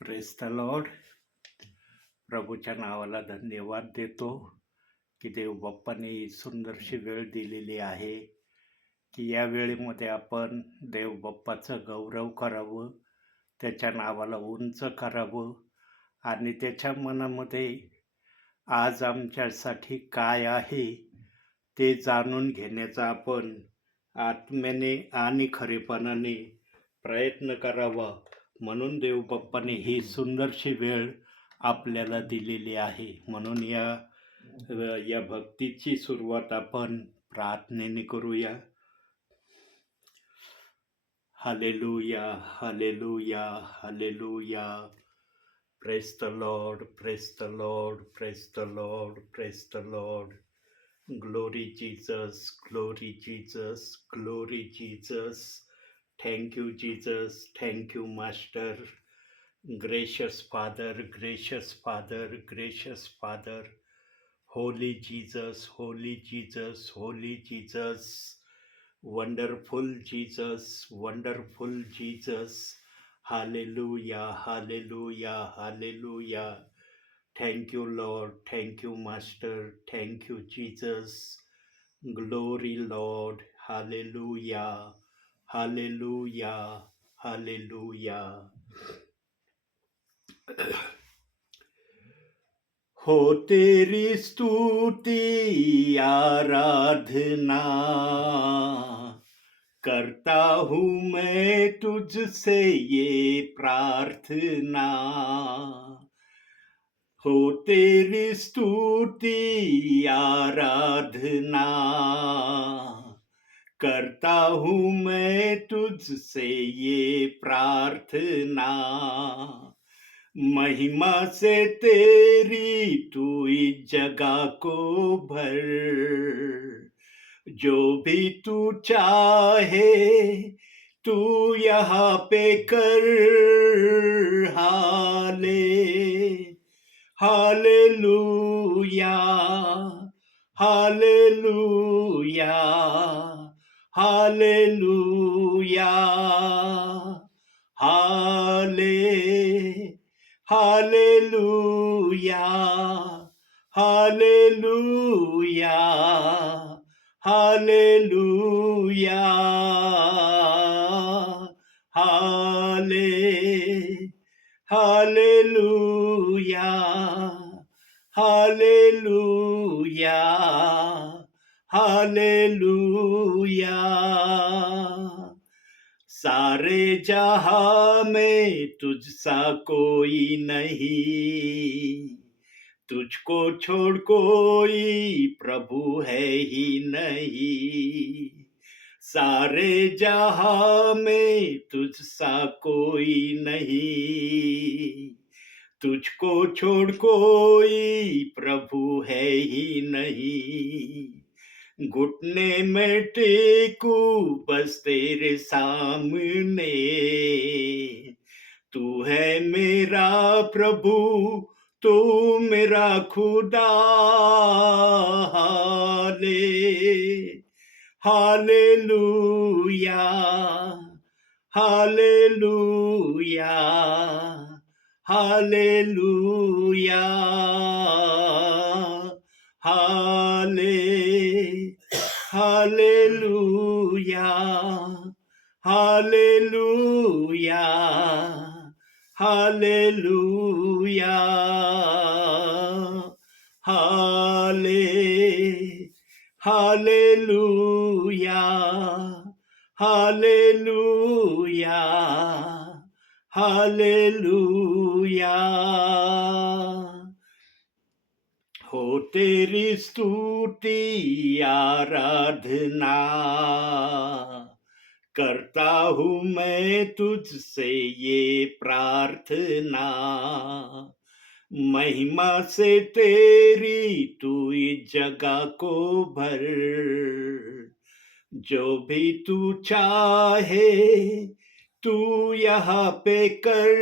Praise the Lord. प्रभूच्या नावाला धन्यवाद देतो की देव बाप्पाने ही सुंदरशी वेळ दिलेली आहे की या वेळेमध्ये आपण देव बाप्पाचं गौरव करावं, त्याच्या नावाला उंच करावं आणि त्याच्या मनामध्ये आज आमच्यासाठी काय आहे ते जाणून घेण्याचा आपण आत्म्याने आणि खरेपणाने प्रयत्न करावा. म्हणून देव बाप्पाने ही सुंदरशी वेळ आपल्याला दिलेली आहे. म्हणून या भक्तीची सुरुवात आपण प्रार्थनेने करूया. Hallelujah, hallelujah, hallelujah. Praise the Lord, praise the Lord, praise the Lord, praise the Lord. Glory Jesus, glory Jesus, glory Jesus. Thank you, Jesus. Thank you, Master. Gracious Father, gracious Father, gracious Father. Holy Jesus, holy Jesus, holy Jesus. Wonderful Jesus, wonderful Jesus. Hallelujah, hallelujah, hallelujah. Thank you, Lord. Thank you, Master. Thank you, Jesus. Glory, Lord. Hallelujah. Hallelujah, hallelujah. हो तेरी स्तुति आराधना करता हूँ मैं तुझसे ये प्रार्थना. हो तेरी स्तुति आराधना करता हूँ मैं तुझसे ये प्रार्थना. महिमा से तेरी तू इस जगह को भर, जो भी तू चाहे तू यहाँ पे कर. Hallelujah, hallelujah, hallelujah, hallelujah, hallelujah, hallelujah, hallelujah, hallelujah, hallelujah. सारे जहां में तुझसा कोई नहीं, तुझको छोड़ कोई प्रभु है ही नहीं. सारे जहां में तुझसा कोई नहीं, तुझको छोड़ कोई प्रभु है ही नहीं. घुटने में टेकू बस तेरे सामने, तू है मेरा प्रभु, तू मेरा खुदा. Hallelujah, hallelujah, hallelujah, hallelujah, hallelujah, hallelujah, hallelujah, hallelujah, hallelujah. हो तेरी स्तुति आराधना करता हूँ मैं तुझसे ये प्रार्थना. महिमा से तेरी तू इस जगह को भर, जो भी तू चाहे तू यहाँ पे कर.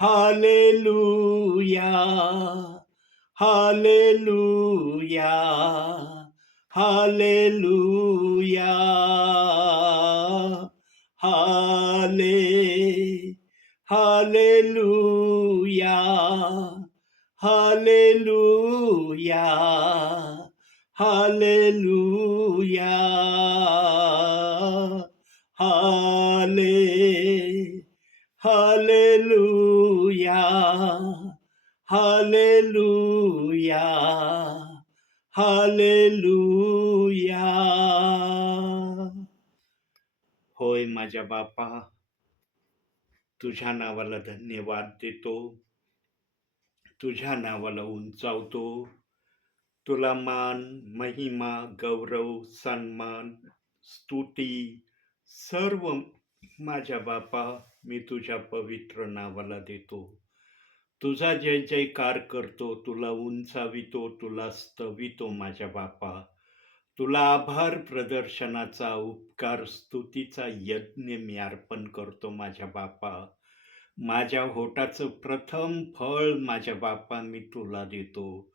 हालेलुया, हालेलुया, हालेलुया, हाले हालेलुया हालेलुया हालेलुया हाले हालेलुया हालेलुया हालेलुया. होय माझ्या बापा, तुझ्या नावाला धन्यवाद देतो, तुझ्या नावाला उंचावतो. तुला मान, महिमा, गौरव, सन्मान, स्तुती सर्व माझ्या बापा मी तुझ्या पवित्र नावाला देतो. तुझा जय जयकार करतो, तुला उंचावितो, तुला स्तवितो माझ्या बापा. तुला आभार प्रदर्शनाचा, उपकार स्तुतीचा यज्ञ मी अर्पण करतो माझ्या बापा. माझ्या होटाचं प्रथम फळ माझ्या बापा मी तुला देतो.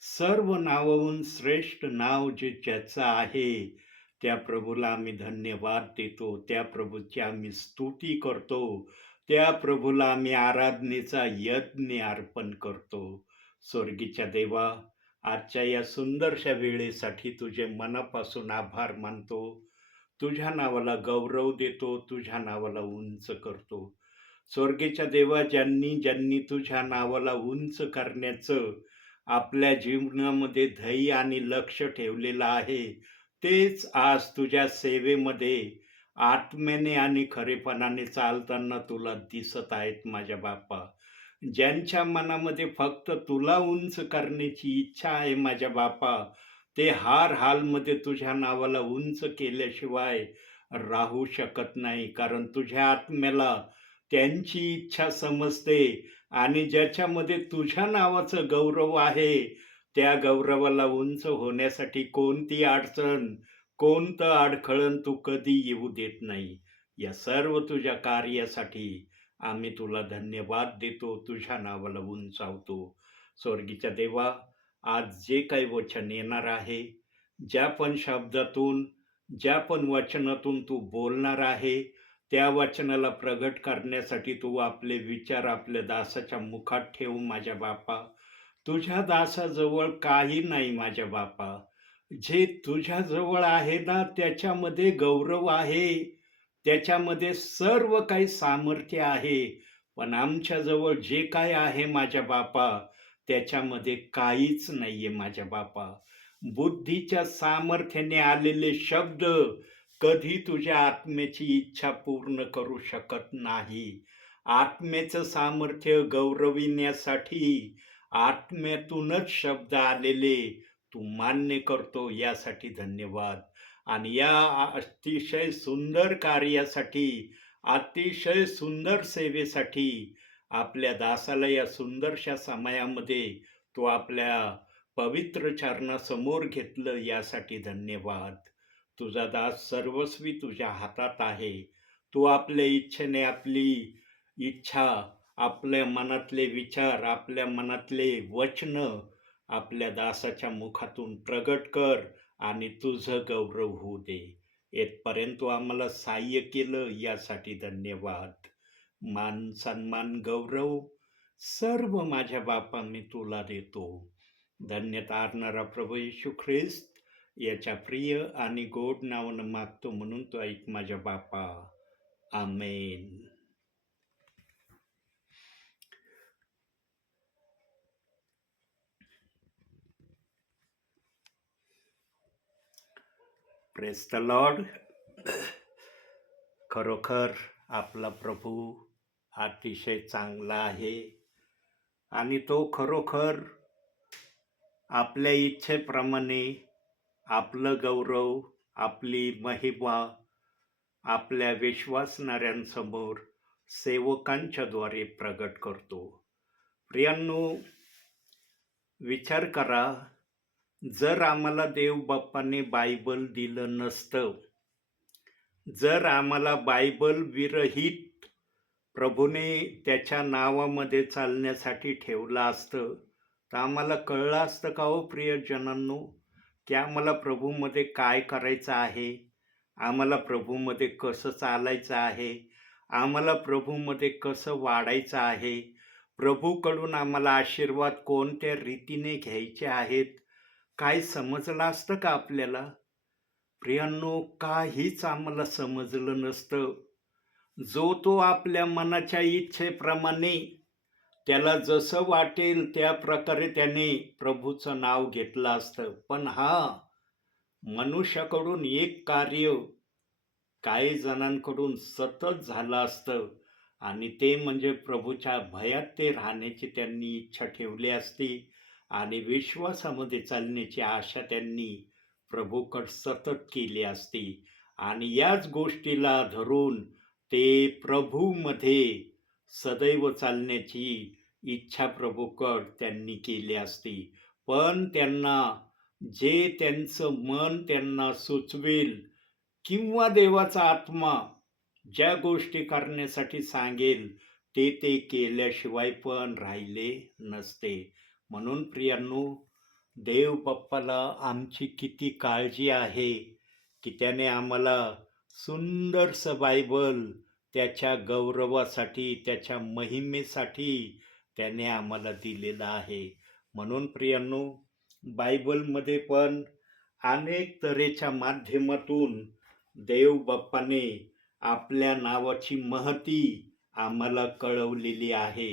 सर्व नावाहून श्रेष्ठ नाव जे ज्याचं आहे त्या प्रभूला आम्ही धन्यवाद देतो, त्या प्रभूची आम्ही स्तुती करतो, त्या प्रभूला आम्ही आराधनेचा यज्ञ अर्पण करतो. स्वर्गीच्या देवा, आजच्या या सुंदरशा वेळेसाठी तुझे मनापासून आभार मानतो, तुझ्या नावाला गौरव देतो, तुझ्या नावाला उंच करतो. स्वर्गीच्या देवा, ज्यांनी ज्यांनी तुझ्या नावाला उंच करण्याचं आपल्या जीवनामध्ये ध्येय आणि लक्ष ठेवलेलं आहे, तेच आज तुझ्या सेवेमध्ये आत्म्याने आणि खरेपणाने चालताना तुला दिसत आहेत माझ्या बापा. ज्यांच्या मनामध्ये फक्त तुला उंच करण्याची इच्छा आहे माझ्या बापा, ते हार हालमध्ये तुझ्या नावाला उंच केल्याशिवाय राहू शकत नाही, कारण तुझ्या आत्म्याला त्यांची इच्छा समजते आणि ज्याच्यामध्ये तुझ्या नावाचं गौरव आहे त्या गौरवाला उंच होण्यासाठी कोणती अडचण, कोणतं अडखळण तू कधी येऊ देत नाही. या सर्व तुझ्या कार्यासाठी आम्ही तुला धन्यवाद देतो, तुझ्या नावाला उंचावतो. स्वर्गीच्या देवा, आज जे काही वचन येणार आहे, ज्या पण शब्दातून, ज्या पण वचनातून तू बोलणार आहे, त्या वचनाला प्रगट करण्यासाठी तू आपले विचार आपल्या दासाच्या मुखात ठेव माझ्या बापा. तुझ्या दासाजवळ काही नाही माझ्या बापा. जे तुझ्याजवळ आहे ना त्याच्यामध्ये गौरव आहे, त्याच्यामध्ये सर्व काही सामर्थ्य आहे. पण आमच्याजवळ जे काय आहे माझ्या बापा, त्याच्यामध्ये काहीच नाहीये माझ्या बापा. बुद्धीच्या सामर्थ्याने आलेले शब्द कधी तुझ्या आत्म्याची इच्छा पूर्ण करू शकत नाही. आत्म्याचं सामर्थ्य गौरविण्यासाठी आत्म्यातूनच शब्द आलेले तू मान्य करतो, यासाठी धन्यवाद. आणि या अतिशय सुंदर कार्यासाठी, अतिशय सुंदर सेवेसाठी आपल्या दासाला या सुंदरशा समयामध्ये तू आपल्या पवित्र चरणासमोर घेतलं, यासाठी धन्यवाद. तुझा दास सर्वस्वी तुझ्या हातात आहे. तू आपल्या इच्छेने आपली इच्छा, आपल्या मनातले विचार, आपल्या मनातले वचन आपल्या दासाच्या मुखातून प्रगट कर आणि तुझं गौरव होऊ दे. येथपर्यंत तू आम्हाला सहाय्य केलं, यासाठी धन्यवाद. मान, सन्मान, गौरव सर्व माझ्या बापा मी तुला देतो. धन्य तारणारा प्रभू येशू ख्रिस्त याच्या प्रिय आणि गोड नावानं मागतो, म्हणून तो ऐक माझ्या बापा. आमेन. Praise the lord. खरोखर आपला प्रभू अतिशय चांगला आहे आणि तो खरोखर आपल्या इच्छेप्रमाणे आपलं गौरव, आपली महिमा आपल्या विश्वासणाऱ्यांसमोर सेवकांच्याद्वारे प्रगट करतो. प्रियांनो, विचार करा, जर आम्हाला देव बाप्पाने बायबल दिलं नसतं, जर आम्हाला बायबल विरहित प्रभूने त्याच्या नावामध्ये चालण्यासाठी ठेवलं असतं, तर आम्हाला कळलं असतं का हो प्रियजनांनो, की आम्हाला प्रभूमध्ये काय करायचं आहे. आम्हाला प्रभूमध्ये कसं चालायचं आहे, आम्हाला प्रभूमध्ये कसं वाढायचं आहे, प्रभूकडून आम्हाला आशीर्वाद कोणत्या रीतीने घ्यायचे आहेत, काय समजलं असतं का आपल्याला? प्रियांनो, काहीच आम्हाला समजलं नसतं. जो तो आपल्या मनाच्या इच्छेप्रमाणे त्याला जसं वाटेल त्या प्रकारे त्याने प्रभूचं नाव घेतलं असतं. पण मनुष्याकडून एक कार्य काही जणांकडून सतत झालं असतं आणि ते म्हणजे प्रभूच्या भयात ते राहण्याची त्यांनी इच्छा ठेवली असती आणि विश्वासामध्ये चालण्याची आशा त्यांनी प्रभूकडे सतत केली असती आणि याच गोष्टीला धरून ते प्रभूमध्ये सदैव चालण्याची इच्छा प्रभूकडे त्यांनी केली असती. पण त्यांना जे त्यांचं मन त्यांना सुचवेल किंवा देवाचा आत्मा ज्या गोष्टी करण्यासाठी सांगेल ते केल्याशिवाय पण राहिले नसते. म्हणून प्रियांनो, देव बाप्पाला आमची किती काळजी आहे की त्याने आम्हाला सुंदरसं बायबल त्याच्या गौरवासाठी, त्याच्या महिमेसाठी त्याने आम्हाला दिलेलं आहे. म्हणून प्रियांनो, बायबलमध्ये पण अनेक तऱ्हेच्या माध्यमातून देव बाप्पाने आपल्या नावाची महती आम्हाला कळवलेली आहे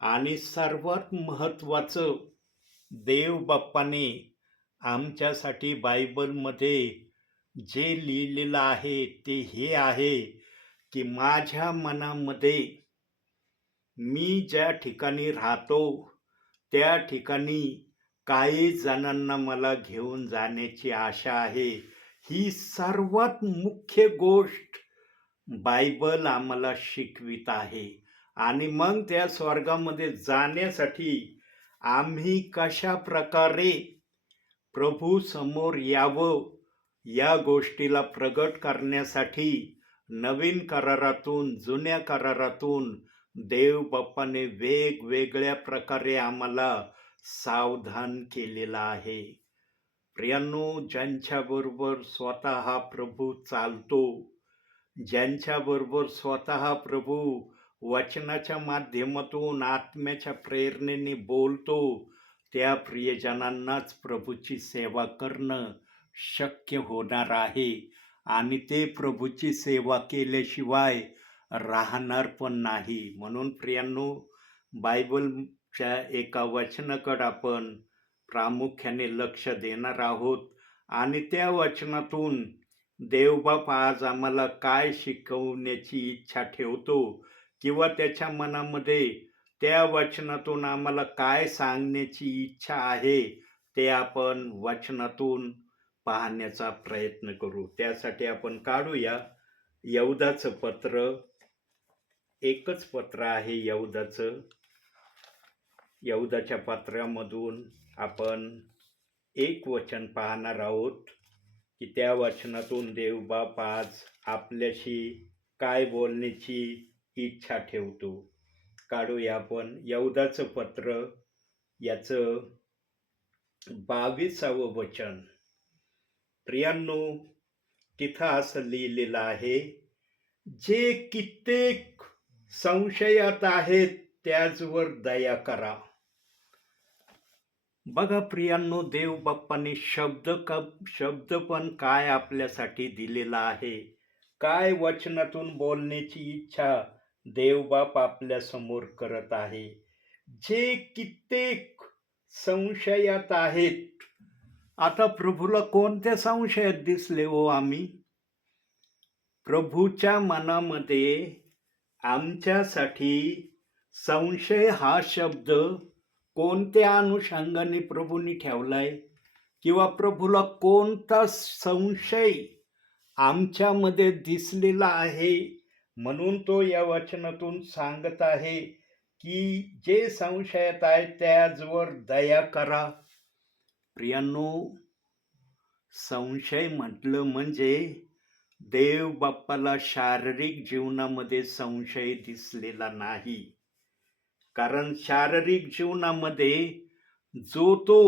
आणि सर्वात महत्त्वाचं, देव बाप्पाने आमच्यासाठी बायबलमध्ये जे लिहिलेलं आहे ते हे आहे की माझ्या मनामध्ये मी ज्या ठिकाणी राहतो त्या ठिकाणी काही जणांना मला घेऊन जाण्याची आशा आहे. ही सर्वात मुख्य गोष्ट बायबल आम्हाला शिकवित आहे. आणि मग त्या स्वर्गामध्ये जाण्यासाठी आम्ही कशा प्रकारे प्रभू समोर यावं या गोष्टीला प्रगट करण्यासाठी नवीन करारातून, जुन्या करारातून देव बाप्पाने वेगवेगळ्या प्रकारे आम्हाला सावधान केलेलं आहे. प्रियांनो, ज्यांच्याबरोबर स्वतः प्रभू चालतो, ज्यांच्याबरोबर स्वतः प्रभू वचनाच्या माध्यमातून आत्म्याच्या प्रेरणेने बोलतो, त्या प्रियजनांनाच प्रभूची सेवा करणं शक्य होणार आहे आणि ते प्रभूची सेवा केल्याशिवाय राहणार पण नाही. म्हणून प्रियांनो, बायबलच्या एका वचनाकडे आपण प्रामुख्याने लक्ष देणार आहोत आणि त्या वचनातून देवबाप आज आम्हाला काय शिकवण्याची इच्छा ठेवतो किंवा त्याच्या मनामध्ये त्या वचनातून आम्हाला काय सांगण्याची इच्छा आहे ते आपण वचनातून पाहण्याचा प्रयत्न करू. त्यासाठी आपण काढूया यहूदाचं पत्र. एकच पत्र आहे यहूदाचं. यहूदाच्या पत्रामधून आपण एक वचन पाहणार आहोत की त्या वचनातून देवबाप आज आपल्याशी काय बोलण्याची इच्छा ठेवतो. काढूया आपण यहूदाचं पत्र, याचं 22वं वचन. प्रियांनो, तिथं असं लिहिलेलं आहे, जे कित्येक संशयात आहेत त्याचवर दया करा. बघा प्रियांनो, देव बाप्पाने शब्द पण काय आपल्यासाठी दिलेला आहे, काय वचनातून बोलण्याची इच्छा देवबाप आपल्या समोर करत आहे. जे कित्येक संशयात आहेत. आता प्रभूला कोणत्या संशयात दिसले हो आम्ही? प्रभूच्या मनामध्ये आमच्यासाठी संशय हा शब्द कोणत्या अनुषंगाने प्रभूंनी ठेवलाय किंवा प्रभूला कोणता संशय आमच्यामध्ये दिसलेला आहे, म्हणून तो या वचनातून सांगत आहे की जे संशयात आहे त्याचवर दया करा. प्रियांनो, संशय म्हटलं म्हणजे देव बाप्पाला शारीरिक जीवनामध्ये संशय दिसलेला नाही. कारण शारीरिक जीवनामध्ये जो तो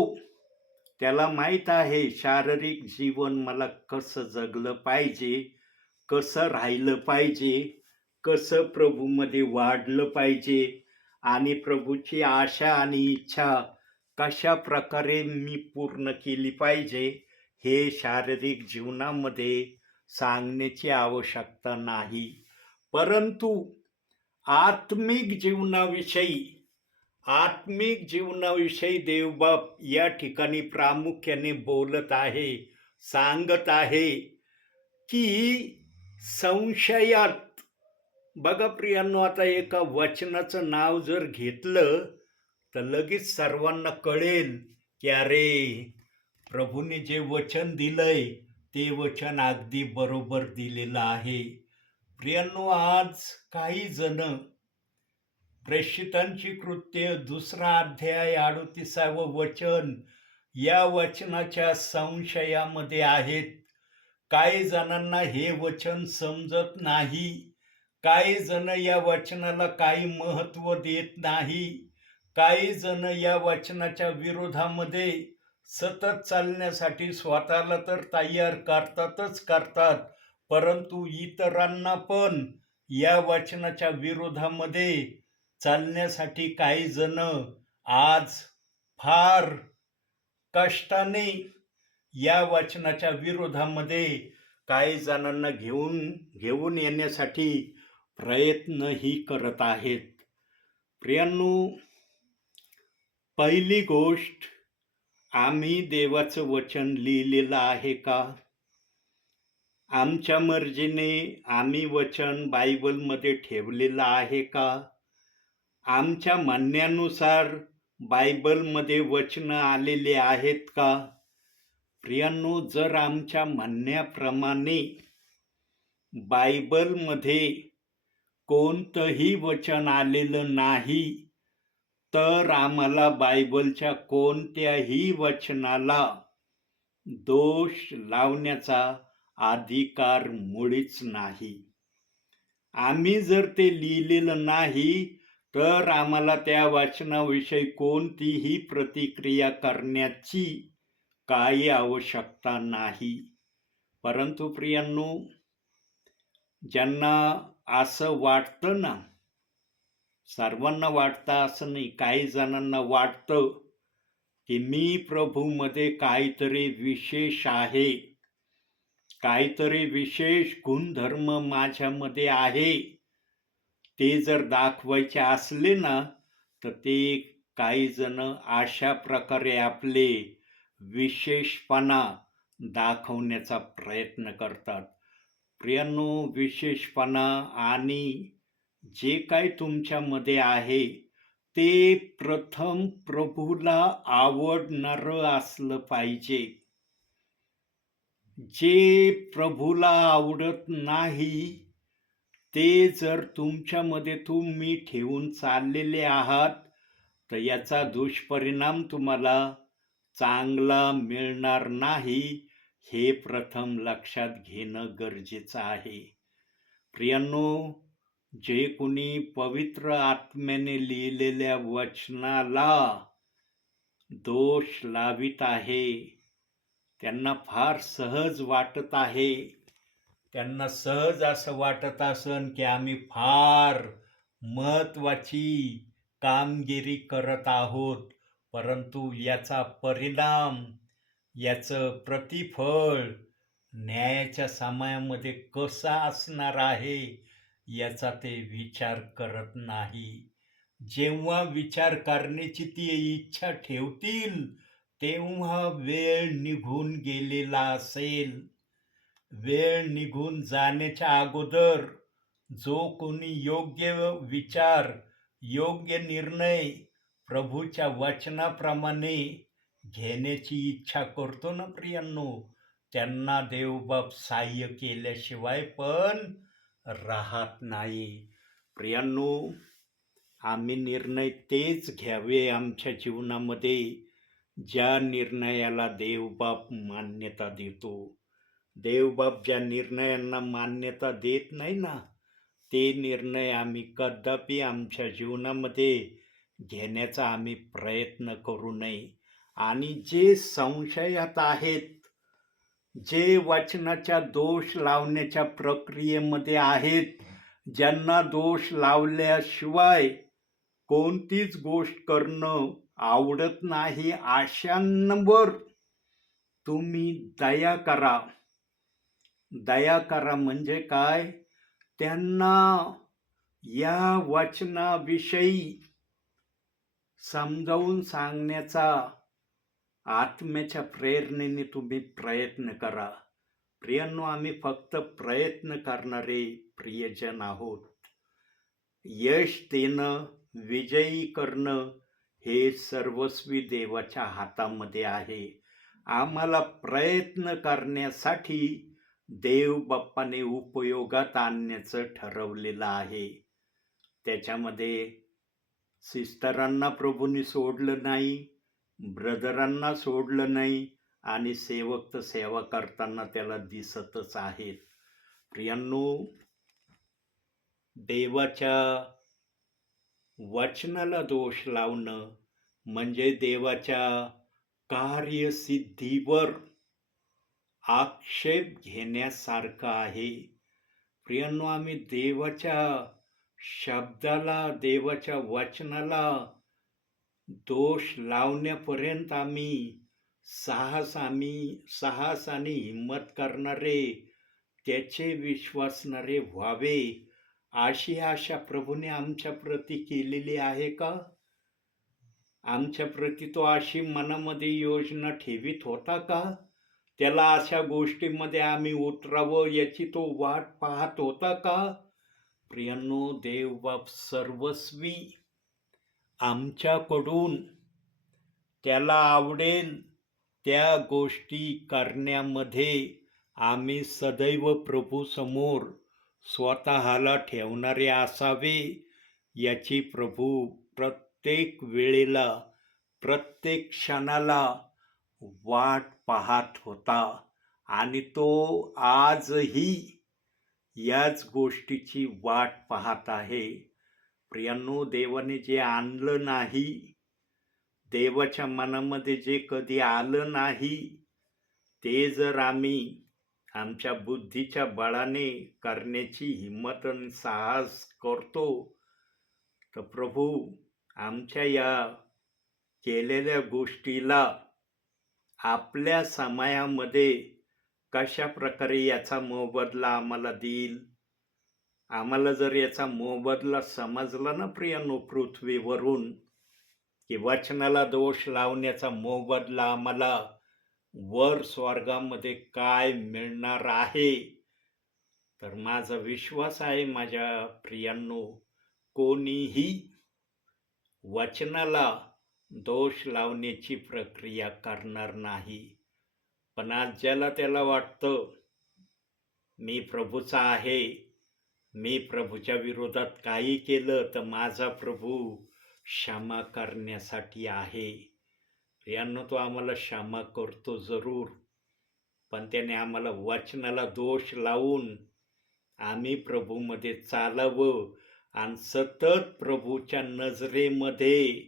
त्याला माहीत आहे शारीरिक जीवन मला कसं जगलं पाहिजे, कसं राहिलं पाहिजे, कसं प्रभूमध्ये वाढलं पाहिजे आणि प्रभूची आशा आणि इच्छा कशा प्रकारे मी पूर्ण केली पाहिजे, हे शारीरिक जीवनामध्ये सांगण्याची आवश्यकता नाही. परंतु आत्मिक जीवनाविषयी देवबाप या ठिकाणी प्रामुख्याने बोलत आहे, सांगत आहे की संशयात. बघा प्रियांनो, आता एका वचनाचं नाव जर घेतलं तर लगेच सर्वांना कळेल की अरे, प्रभूने जे वचन दिलंय ते वचन अगदी बरोबर दिलेलं आहे. प्रियांनो, आज काही जण प्रेषितांची कृत्य 2 अध्याय 38वं वचन या वचनाच्या संशयामध्ये आहेत. काही जणांना हे वचन समजत नाही. काही जण या वचनाला काही महत्त्व देत नाही. काही जण या वचनाच्या विरोधामध्ये सतत चालण्यासाठी स्वतःला तर तयार करतात, परंतु इतरांना पण या वचनाच्या विरोधामध्ये चालण्यासाठी काही जण आज फार कष्टाने या वचनाच्या विरोधामध्ये काही जणांना घेऊन येण्यासाठी प्रयत्नही करत आहेत. प्रियांनो, पहिली गोष्ट, आम्ही देवाचं वचन लिहिलेलं आहे का? आमच्या मर्जीने आम्ही वचन बायबलमध्ये ठेवलेलं आहे का? आमच्या म्हणण्यानुसार बायबलमध्ये वचनं आलेले आहेत का? प्रियांनो, जर आमच्या म्हणण्याप्रमाणे बायबलमध्ये कोणतंही वचन आलेलं नाही, तर आम्हाला बायबलच्या कोणत्याही वचनाला दोष लावण्याचा अधिकार मुळीच नाही. आम्ही जर ते लिहिलेलं नाही, तर आम्हाला त्या वचनाविषयी कोणतीही प्रतिक्रिया करण्याची काही आवश्यकता नाही. परंतु प्रियांनो, ज्यांना असं वाटतं ना, सर्वांना वाटतं असं नाही, काही जणांना वाटतं की मी प्रभूमध्ये काहीतरी विशेष आहे, काहीतरी विशेष गुणधर्म माझ्यामध्ये आहे, ते जर दाखवायचे असले ना, तर ते काही जण अशा प्रकारे आपले विशेषपणा दाखवण्याचा प्रयत्न करतात. प्रियांनो, विशेषपणा आणि जे काही तुमच्यामध्ये आहे ते प्रथम प्रभूला आवडणारं असलं पाहिजे. जे प्रभूला आवडत नाही ते जर तुमच्यामध्ये तुम्ही ठेवून चाललेले आहात, तर याचा दुष्परिणाम तुम्हाला चांगला मिळणार नाही, हे प्रथम लक्षात घेणं गरजेचं आहे. प्रियांनो, जे कोणी पवित्र आत्म्याने लिहिलेल्या वचनाला दोष लावित आहे, त्यांना फार सहज वाटत आहे. त्यांना सहज असं वाटत असन की आम्ही फार महत्त्वाची कामगिरी करत आहोत, परंतु याचा परिणाम, याचं प्रतिफळ न्यायाच्या समयामध्ये कसा असणार आहे याचा ते विचार करत नाही. जेव्हा विचार करण्याची ती इच्छा ठेवतील, तेव्हा वेळ निघून गेलेला असेल. वेळ निघून जाण्याच्या अगोदर जो कोणी योग्य विचार, योग्य निर्णय प्रभूच्या वचनाप्रमाणे घेण्याची इच्छा करतो ना प्रियांनो, त्यांना देवबाप सहाय्य केल्याशिवाय पण राहत नाही. प्रियांनो, आम्ही निर्णय तेच घ्यावे आमच्या जीवनामध्ये ज्या निर्णयाला देवबाप मान्यता देतो. देवबाप ज्या निर्णयांना मान्यता देत नाही ना, ते निर्णय आम्ही कदापि आमच्या जीवनामध्ये घेण्याचा आम्ही प्रयत्न करू नये. आणि जे संशयात आहेत, जे वचनाच्या दोष लावण्याच्या प्रक्रियेमध्ये आहेत, ज्यांना दोष लावल्याशिवाय कोणतीच गोष्ट करणं आवडत नाही, अशांवर तुम्ही दया करा. दया करा म्हणजे काय? त्यांना या वचनाविषयी समजावून सांगण्याचा आत्म्याच्या प्रेरणेने तुम्ही प्रयत्न करा. प्रियांनो, आम्ही फक्त प्रयत्न करणारे प्रियजन आहोत. यश देणं, विजयी करणं हे सर्वस्वी देवाच्या हातामध्ये आहे. आम्हाला प्रयत्न करण्यासाठी देव बाप्पाने उपयोगात आणण्याचं ठरवलेलं आहे. त्याच्यामध्ये सिस्टरांना प्रभूंनी सोडलं नाही, ब्रदरांना सोडलं नाही आणि सेवक तर सेवा करताना त्याला दिसतच आहेत. प्रियांनो, देवाच्या वचनाला दोष लावणं म्हणजे देवाच्या कार्यसिद्धीवर आक्षेप घेण्यासारखं आहे. प्रियांनो, आम्ही देवाच्या शब्दाला, देवाच्या वचनाला दोष लावण्यापर्यंत आम्ही साहस आणि हिंमत करणारे, त्याचे विश्वासणारे व्हावे, अशी आशा प्रभूने आमच्या प्रती केलेली आहे का? आमच्या प्रती तो अशी मनामध्ये योजना ठेवीत होता का? त्याला अशा गोष्टीमध्ये आम्ही उतरावं याची तो वाट पाहत होता का? प्रियांनो, देवबाप सर्वस्वी आमच्याकडून त्याला आवडेल त्या गोष्टी करण्यामध्ये आम्ही सदैव प्रभूसमोर स्वतःला ठेवणारे असावे, याची प्रभू प्रत्येक वेळेला, प्रत्येक क्षणाला वाट पाहत होता आणि तो आजही याच गोष्टीची वाट पाहत आहे. प्रियांनो, देवाने जे आणलं नाही, देवाच्या मनामध्ये जे कधी आलं नाही, ते जर आम्ही आमच्या बुद्धीच्या बळाने करण्याची हिंमत आणि साहस करतो, तर प्रभू आमच्या या केलेल्या गोष्टीला आपल्या समयामध्ये कशा प्रकारे याचा मोबदला आम्हाला देईल. आम्हाला जर याचा मोबदला समजला ना प्रियांनो, पृथ्वीवरून की वचनाला दोष लावण्याचा मोबदला आम्हाला वर स्वर्गामध्ये काय मिळणार आहे, तर माझा विश्वास आहे माझ्या प्रियांनो, कोणीही वचनाला दोष लावण्याची प्रक्रिया करणार नाही. पण आज ज्याला त्याला वाटतं मी प्रभूचा आहे, मी प्रभूच्या विरोधात काही केलं तर माझा प्रभू क्षमा करण्यासाठी आहे. यांना तो आम्हाला क्षमा करतो जरूर, पण त्याने आम्हाला वचनाला दोष लावून आम्ही प्रभूमध्ये चालावं आणि सतत प्रभूच्या नजरेमध्ये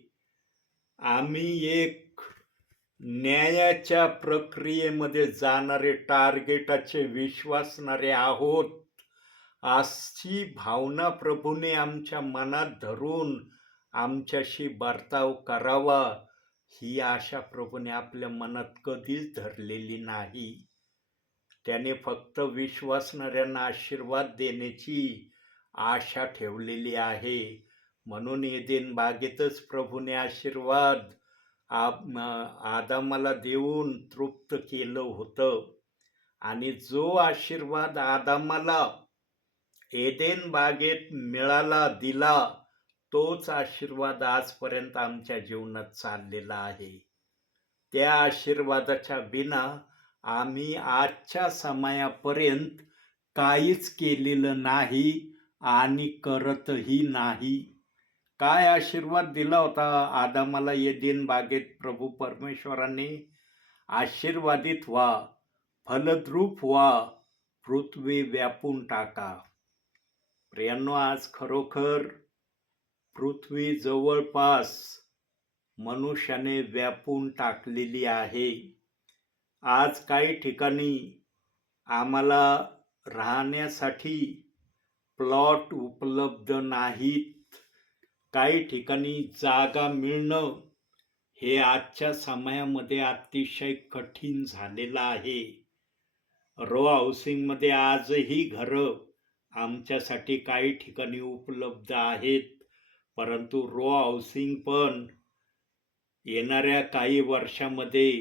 आम्ही एक न्यायाच्या प्रक्रियेमध्ये जाणारे, टार्गेटाचे विश्वासणारे आहोत, अशी भावना प्रभूने आमच्या मनात धरून आमच्याशी बर्ताव करावा, ही आशा प्रभूने आपल्या मनात कधीच धरलेली नाही. त्याने फक्त विश्वासणाऱ्यांना आशीर्वाद देण्याची आशा ठेवलेली आहे. म्हणून एदेन बागेतच प्रभूने आशीर्वाद आदामाला देऊन तृप्त केलं होतं आणि जो आशीर्वाद आदामाला एदेन बागेत मिळाला, दिला, तोच आशीर्वाद आजपर्यंत आमच्या जीवनात चाललेला आहे. त्या आशीर्वादाच्या बिना आम्ही आजच्या समयापर्यंत काहीच केलेलं नाही आणि करतही नाही. काय आशीर्वाद दिला होता आदामाला एदेन बागेत प्रभू परमेश्वराने? आशीर्वादित व्हा, फलद्रूप व्हा, पृथ्वी व्यापून टाका. प्रियांनो, आज खरोखर पृथ्वी जवळपास मनुष्याने व्यापून टाकलेली आहे. आज काही ठिकाणी आम्हाला राहण्यासाठी प्लॉट उपलब्ध नाहीत. काही ठिकाणी जागा मिळणं हे आजच्या समयामध्ये अतिशय कठीण झालेलं आहे. रो हाऊसिंगमध्ये आजही घरं आमच्यासाठी काही ठिकाणी उपलब्ध आहेत, परंतु रो हाऊसिंग पण येणाऱ्या काही वर्षामध्ये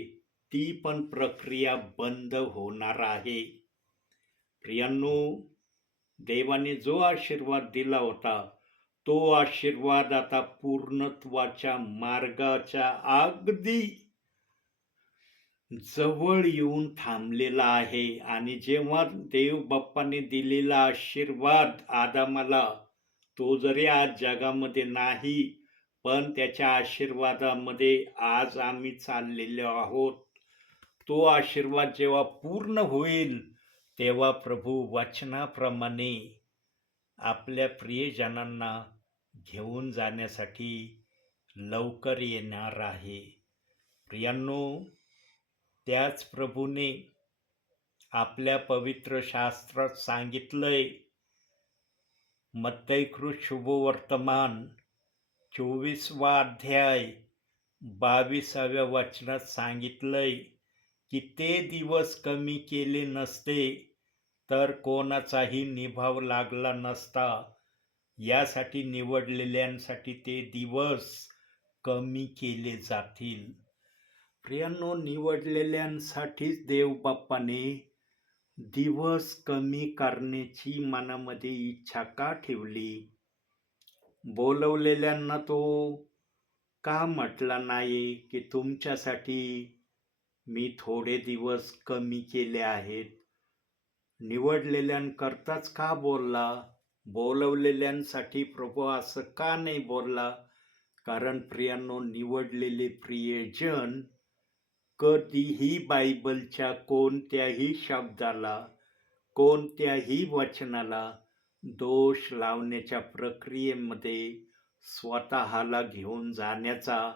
ती पण प्रक्रिया बंद होणार आहे. प्रियांनो, देवाने जो आशीर्वाद दिला होता तो आशीर्वाद आता पूर्णत्वाच्या मार्गाच्या अगदी जवळ येऊन थांबलेला आहे. आणि जेव्हा देव बाप्पाने दिलेला आशीर्वाद आदामाला, तो जरी आज जगामध्ये नाही, पण त्याच्या आशीर्वादामध्ये आज आम्ही चाललेलो आहोत. तो आशीर्वाद जेव्हा पूर्ण होईल तेव्हा प्रभू वचनाप्रमाणे आपल्या प्रियजनांना घेऊन जाण्यासाठी लवकर येणार आहे. प्रियांनो, त्याच प्रभूने आपल्या पवित्र शास्त्रात सांगितलंय, मत्तैकृत शुभवर्तमान 24वा अध्याय 22व्या वचनात सांगितलंय की ते दिवस कमी केले नसते तर कोणाचाही निभाव लागला नसता. यासाठी निवडलेल्यांसाठी ते दिवस कमी केले जातील. प्रियांनो, निवडलेल्यांसाठीच देव बाप्पाने दिवस कमी करण्याची मनामध्ये इच्छा का ठेवली? बोलवलेल्यांना तो का म्हटला नाही की तुमच्यासाठी मी थोडे दिवस कमी केले आहेत? निवडलेल्यांकरताच का बोलला? बोलवलेल्यांसाठी प्रभू असं का नाही बोलला? कारण प्रियांनो, निवडलेले प्रियजन कधीही बायबलच्या कोणत्याही शब्दाला, कोणत्याही वचनाला दोष लावण्याच्या प्रक्रियेमध्ये स्वतःला घेऊन जाण्याचा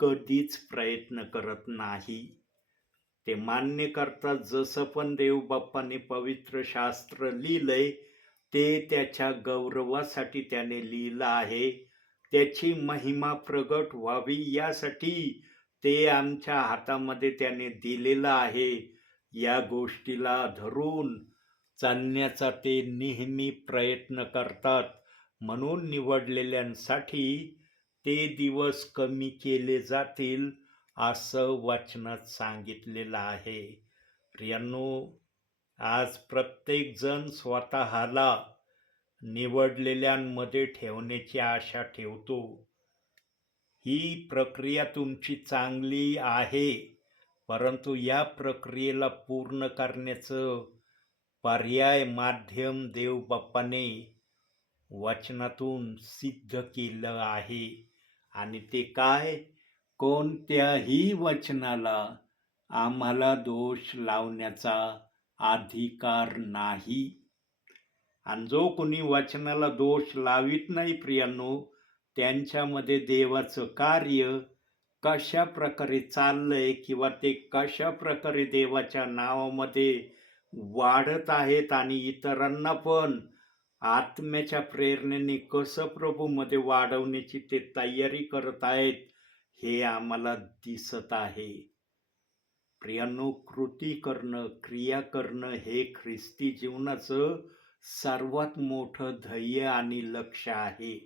कधीच प्रयत्न करत नाही. ते मान्य करतात जसं पण देव बाप्पाने पवित्र शास्त्र लिहिलंय ते त्याच्या गौरवासाठी त्याने लिहिलं आहे. त्याची महिमा प्रगट व्हावी यासाठी ते आमच्या हातामध्ये त्याने दिलेलं आहे. या गोष्टीला धरून चालण्याचा ते नेहमी प्रयत्न करतात. म्हणून निवडलेल्यांसाठी ते दिवस कमी केले जातील असं वचनात सांगितलेलं आहे. प्रियांनो, आज प्रत्येक जण स्वतःला निवडलेल्यांमध्ये ठेवण्याची आशा ठेवतो. ही प्रक्रिया तुमची चांगली आहे, परंतु या प्रक्रियेला पूर्ण करण्याचं पर्याय माध्यम देव बाप्पाने वचनातून सिद्ध केलं आहे. आणि ते काय? कोणत्याही वचनाला आम्हाला दोष लावण्याचा अधिकार नाही. आणि जो कोणी वचनाला दोष लावित नाही प्रियांनो, त्यांच्यामध्ये देवाचं कार्य कशा प्रकारे चाललंय किंवा ते कशा प्रकारे देवाच्या नावामध्ये वाढत आहेत आणि इतरांना पण आत्म्याच्या प्रेरणेने कसं प्रभूमध्ये वाढवण्याची ते तयारी करत आहेत हे आम्हाला दिसत आहे. प्रियांनो, कृती करणं, क्रिया करणं हे ख्रिस्ती जीवनाचं सर्वात मोठं ध्येय आणि लक्ष्य आहे.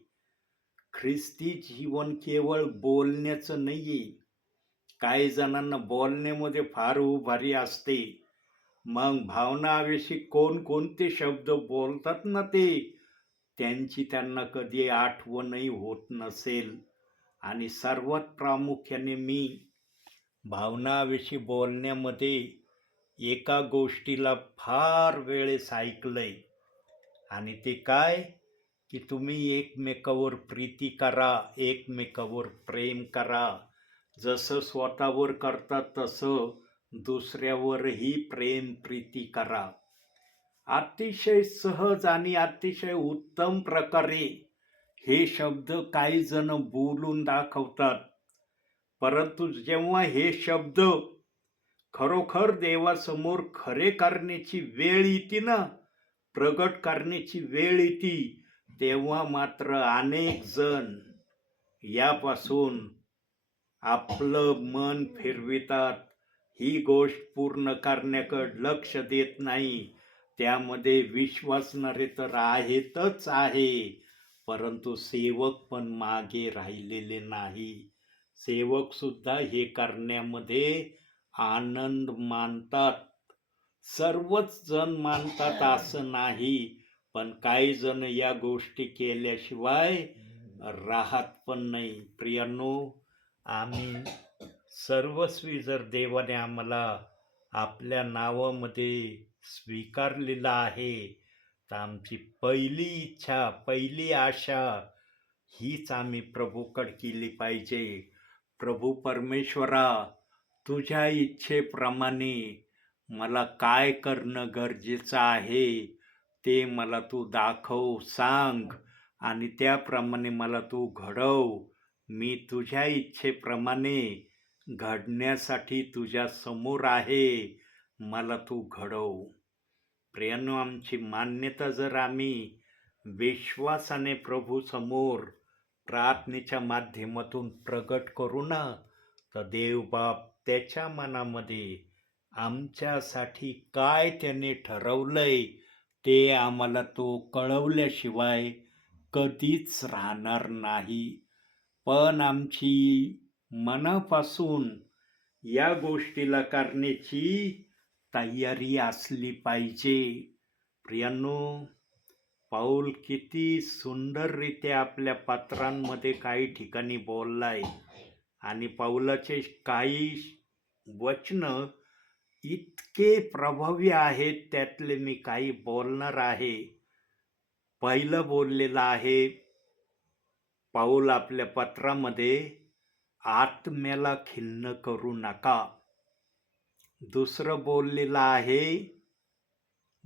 ख्रिस्ती जीवन केवळ बोलण्याचं नाहीये. काही जणांना बोलण्यामध्ये फार उभारी असते. मग भावनाविषयी कोणते शब्द बोलतात ना त्यांची त्यांना कधी आठवणही होत नसेल. आणि सर्वात प्रामुख्याने मी भावनाविषयी बोलण्यामध्ये एका गोष्टीला फार वेळेस ऐकलंय, आणि ते काय की तुम्ही एकमेकावर प्रीती करा, एकमेकावर प्रेम करा. जसं स्वतःवर करता तसं दुसऱ्यावरही प्रेम प्रीती करा. अतिशय सहज आणि अतिशय उत्तम प्रकारे हे शब्द काही जण बोलून दाखवतात. परंतु जेव्हा हे शब्द खरोखर देवासमोर खरे करण्याची वेळ येते ना, प्रगट करण्याची वेळ येते, तेव्हा मात्र अनेक जण यापासून आपलं मन फिरवितात. ही गोष्ट पूर्ण करण्याकडे लक्ष देत नाही. त्यामध्ये विश्वासणारे तर आहेतच आहे, परंतु सेवक पण मागे राहिलेले नाही. सेवक सुद्धा हे करण्यामध्ये आनंद मानतात. सर्वच जण मानतात असं नाही, पण काही जण या गोष्टी केल्याशिवाय राहत पण नाही. प्रियांनो, आम्ही सर्वस्वी जर देवाने आम्हाला आपल्या नावामध्ये स्वीकारलेलं आहे, तर आमची पहिली इच्छा, पहिली आशा हीच आम्ही प्रभूकडे केली पाहिजे. प्रभू परमेश्वरा, तुझ्या इच्छेप्रमाणे मला काय करणं गरजेचं आहे ते मला तू दाखव, सांग, आणि त्याप्रमाणे मला तू घडव. मी तुझ्या इच्छेप्रमाणे घडण्यासाठी तुझ्या समोर आहे, मला तू घडव. प्रियांनो, आमची मान्यता जर आम्ही विश्वासाने प्रभू समोर प्रार्थनेच्या माध्यमातून प्रगट करू ना, तर देव बाप त्याच्या मनामध्ये आमच्यासाठी काय त्याने ठरवलंय ते आम्हाला तो कळवल्याशिवाय कधीच राहणार नाही. पण आमची मनापासून या गोष्टीला करण्याची तयारी असली पाहिजे. प्रियांनो, पाऊल किती सुंदररीत्या आपल्या पत्रांमध्ये काही ठिकाणी बोललाय, आणि पाऊलाचे काही वचन इतके प्रभावी आहेत, त्यातले मी काही बोलणार आहे. पहिलं बोललेलं आहे पाऊल आपल्या पत्रामध्ये, आत्म्याला खिन्न करू नका. दुसरं बोललेलं आहे,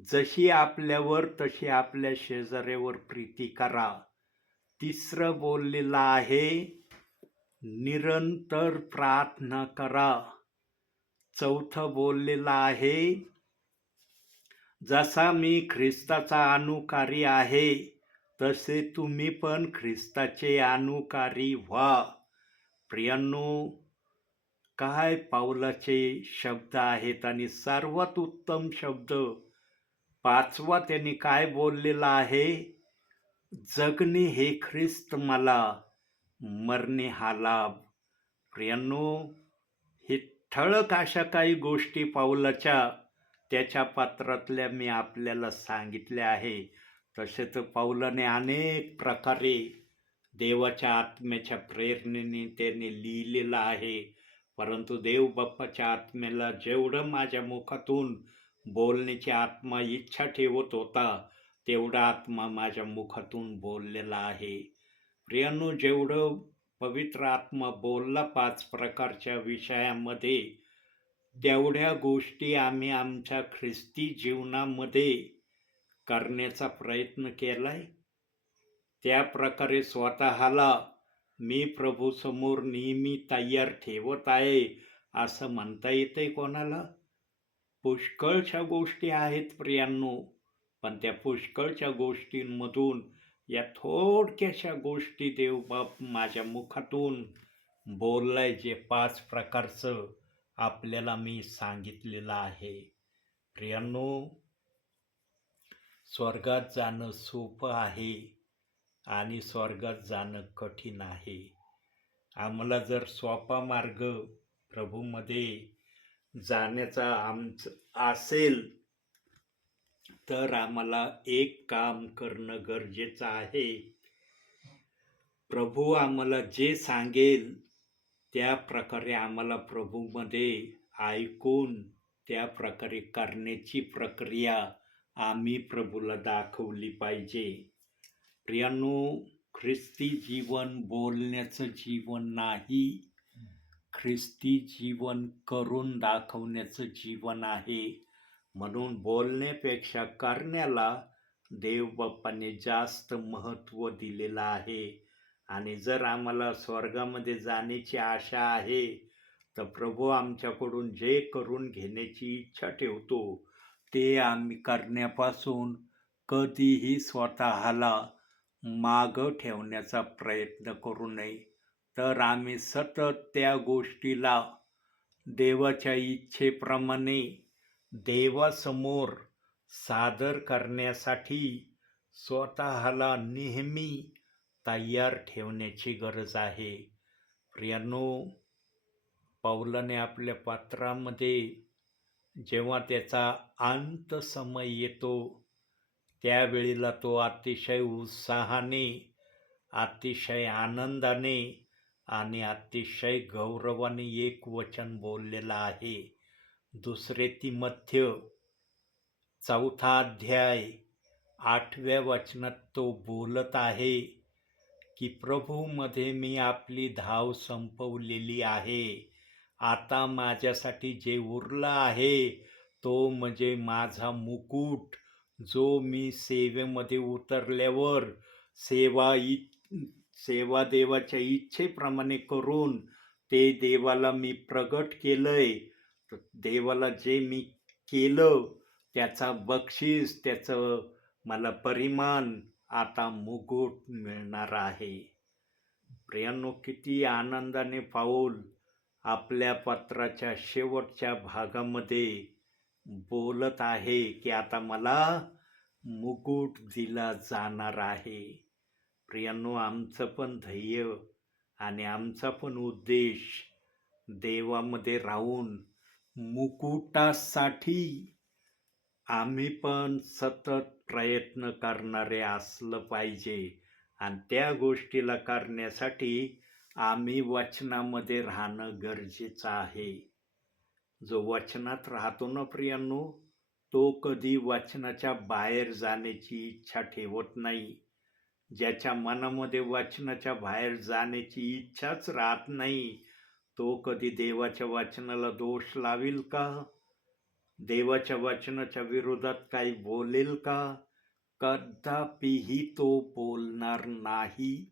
जशी आपल्यावर तशी आपल्या शेजाऱ्यावर प्रीती करा. तिसरं बोललेलं आहे, निरंतर प्रार्थना करा. चौथं बोललेलं आहे, जसा मी ख्रिस्ताचा अनुकारी आहे तसे तुम्ही पण ख्रिस्ताचे अनुकारी व्हा. प्रियांनो, काय पाऊलाचे शब्द आहेत, आणि सर्वात उत्तम शब्द पाचवा त्यांनी काय बोललेला आहे, जगणे हे ख्रिस्त मला, मरणे हा लाभ. प्रियांनो, हे ठळक अशा काही गोष्टी पाऊलाच्या त्याच्या पत्रातल्या मी आपल्याला सांगितल्या आहे. तसे तर पाऊलाने अनेक प्रकारे देवाच्या आत्म्याच्या प्रेरणेने त्याने लिहिलेलं आहे, परंतु देव बाप्पाच्या आत्म्याला जेवढं माझ्या मुखातून बोलण्याची आत्मा इच्छा ठेवत होता, तेवढा आत्मा माझ्या मुखातून बोललेला आहे. प्रियांनो, जेवढं पवित्र आत्मा बोलला 5 प्रकारच्या विषयामध्ये, तेवढ्या गोष्टी आम्ही आमच्या ख्रिस्ती जीवनामध्ये करण्याचा प्रयत्न केलाय. त्या प्रकारे स्वतःला मी प्रभूसमोर नेहमी तयार ठेवत आहे असं म्हणता येतंय कोणाला? पुष्कळशा गोष्टी आहेत प्रियांनो, पण त्या पुष्कळच्या गोष्टींमधून या थोडक्याशा गोष्टी देवबाप माझ्या मुखातून बोललाय, जे 5 प्रकारचं आपल्याला मी सांगितलेलं आहे. प्रियांनो, स्वर्गात जाणं सोपं आहे आणि स्वर्गात जाणं कठीण आहे. आम्हाला जर सोपा मार्ग प्रभूमध्ये जाण्याचा आमचं असेल, तर आम्हाला एक काम करणं गरजेचं आहे. प्रभू आम्हाला जे सांगेल त्या प्रकारे आम्हाला प्रभूमध्ये ऐकून त्या प्रकारे करण्याची प्रक्रिया आम्ही प्रभूला दाखवली पाहिजे. प्रियांनो, ख्रिस्ती जीवन बोलण्याचं जीवन नाही, ख्रिस्ती जीवन करून दाखवण्याचं जीवन आहे. म्हणून बोलण्यापेक्षा करण्याला देवबाप्पाने जास्त महत्त्व दिलेलं आहे. आणि जर आम्हाला स्वर्गामध्ये जाण्याची आशा आहे, तर प्रभू आमच्याकडून जे करून घेण्याची इच्छा ठेवतो ते आम्ही करण्यापासून कधीही स्वतःला मागं ठेवण्याचा प्रयत्न करू नये. तर आम्ही सतत त्या गोष्टीला देवाच्या इच्छेप्रमाणे देवासमोर सादर करण्यासाठी स्वतःला नेहमी तयार ठेवण्याची गरज आहे. प्रियांनो, पौलाने आपल्या पत्रामध्ये जेव्हा त्याचा अंत समय येतो त्यावेळेला तो अतिशय उत्साहाने, अतिशय आनंदाने आणि अतिशय गौरवाने एक वचन बोललेलं आहे. 2 तिमोथेय 4 अध्याय 8व्या वचनात तो बोलत आहे की प्रभूमध्ये मी आपली धाव संपवलेली आहे. आता माझ्यासाठी जे उरलं आहे तो म्हणजे माझा मुकुट, जो मी सेवेमध्ये उतरल्यावर सेवा देवाच्या इच्छेप्रमाणे करून ते देवाला मी प्रगट केलंय. देवाला जे मी केलं त्याचा बक्षीस, त्याचं मला परिमाण आता मुकुट मिळणार आहे. प्रियांनो, किती आनंदाने पाऊल आपल्या पत्राच्या शेवटच्या भागामध्ये बोलत आहे की आता मला मुकुट दिला जाणार आहे. प्रियांनो, आमचं पण ध्येय आणि आमचा पण उद्देश देवामध्ये राहून मुकुटासाठी आम्ही पण सतत प्रयत्न करणारे असलं पाहिजे. आणि त्या गोष्टीला करण्यासाठी आम्ही वचनामध्ये राहणं गरजेचं आहे. जो वचनात राहतो ना प्रियांनो, तो कधी वचनाच्या बाहेर जाण्याची इच्छा ठेवत नाही. ज्याच्या मनामध्ये वचनाच्या बाहेर जाण्याची इच्छाच राहत नाही, तो कधी देवाच्या वचनाला दोष लावेल का? देवाच्या वचनाच्या विरोधात काही बोलेल का? कदापिही तो बोलणार नाही.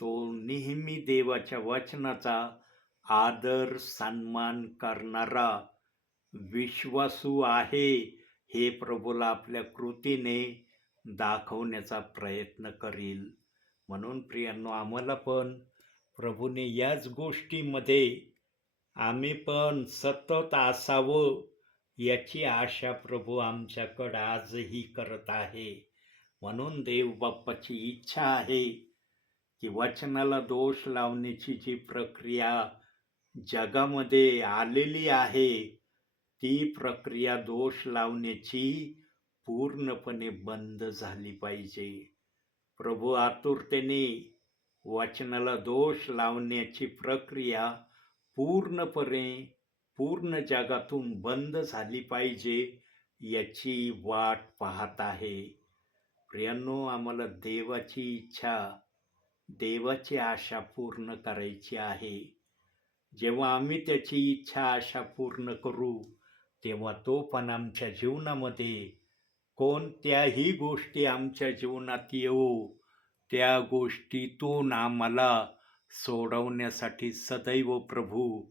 तो नेहमी देवाच्या वचनाचा आदर सन्मान करणारा विश्वासू आहे, हे प्रभूला आपल्या कृतीने दाखवण्याचा प्रयत्न करील. म्हणून प्रियांनो, आम्हाला पण प्रभूने याच गोष्टीमध्ये आम्ही पण सतत असावं याची आशा प्रभू आमच्याकडं आजही करत आहे. म्हणून देव बाप्पाची इच्छा आहे की वचनाला दोष लावण्याची जी प्रक्रिया जगामध्ये आलेली आहे, ती प्रक्रिया दोष लावण्याची पूर्णपणे बंद झाली पाहिजे. प्रभू आतुरतेने वचनाला दोष लावण्याची प्रक्रिया पूर्ण जगातून बंद झाली पाहिजे याची वाट पाहत आहे. प्रियांनो, आम्हाला देवाची इच्छा, देवाची आशा पूर्ण करायची आहे. जेव्हा आम्ही त्याची इच्छा, आशा पूर्ण करू, तेव्हा तो पण आमच्या जीवनामध्ये कोणत्याही गोष्टी आमच्या जीवनात येऊ, त्या गोष्टीतून आम्हाला सोडवण्यासाठी सदैव प्रभू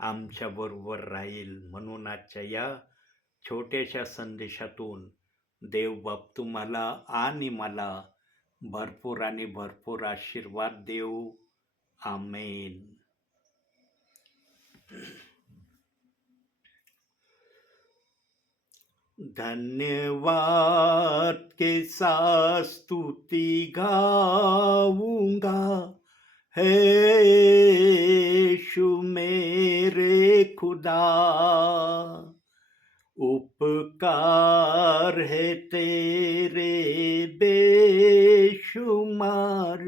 आमच्याबरोबर राहील. म्हणून आजच्या या छोट्याशा संदेशातून देवबाप तुम्हाला आणि मला भरपूर आणि भरपूर आशीर्वाद देऊ. आमेन. धन्यवाद के साथ स्तुति गाऊंगा, है यीशु मेरे खुदा, उपकार है तेरे बेशुमार,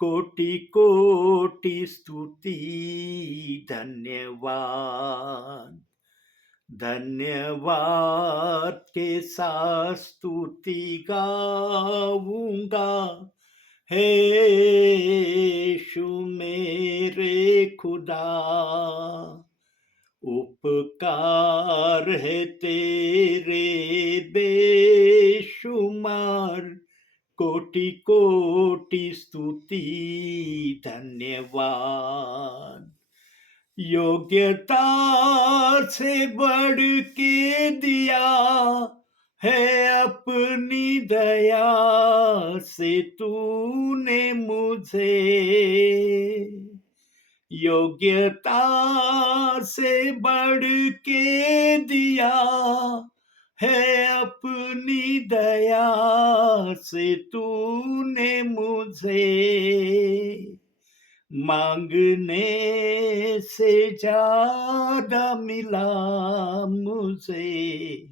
कोटि कोटि स्तुति धन्यवाद. धन्यवाद के साथ स्तुति गाऊंगा, हे यीशु मेरे खुदा, उपकार है तेरे बेशुमार, कोटि कोटि स्तुति धन्यवाद। योग्यता से बढ़ के दिया है अपनी दया से तूने मुझे। योग्यता से बढ़ के दिया है अपनी दया से तूने मुझे। मांगने से ज्यादा मिला मुझे।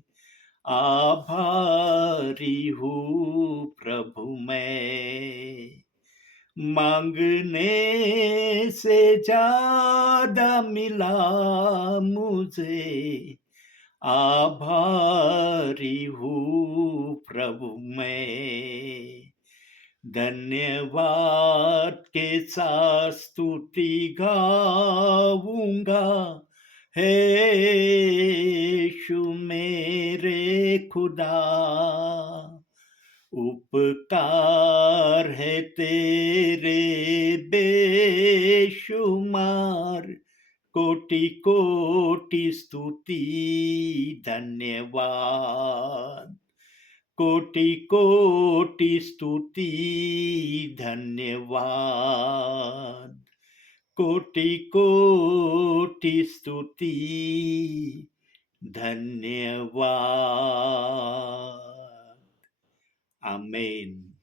आभारी हूँ प्रभु मैं। मांगने से ज्यादा मिला मुझे। आभारी हूँ प्रभु मैं। धन्यवाद के साथ स्तुति गाऊंगा हे यीशु मेरे खुदा। उपकार है तेरे बेशुमार। कोटि कोटि स्तुति धन्यवाद। कोटि कोटि स्तुति धन्यवाद। कोटि कोटि स्तुति धन्यवाद। आमेन।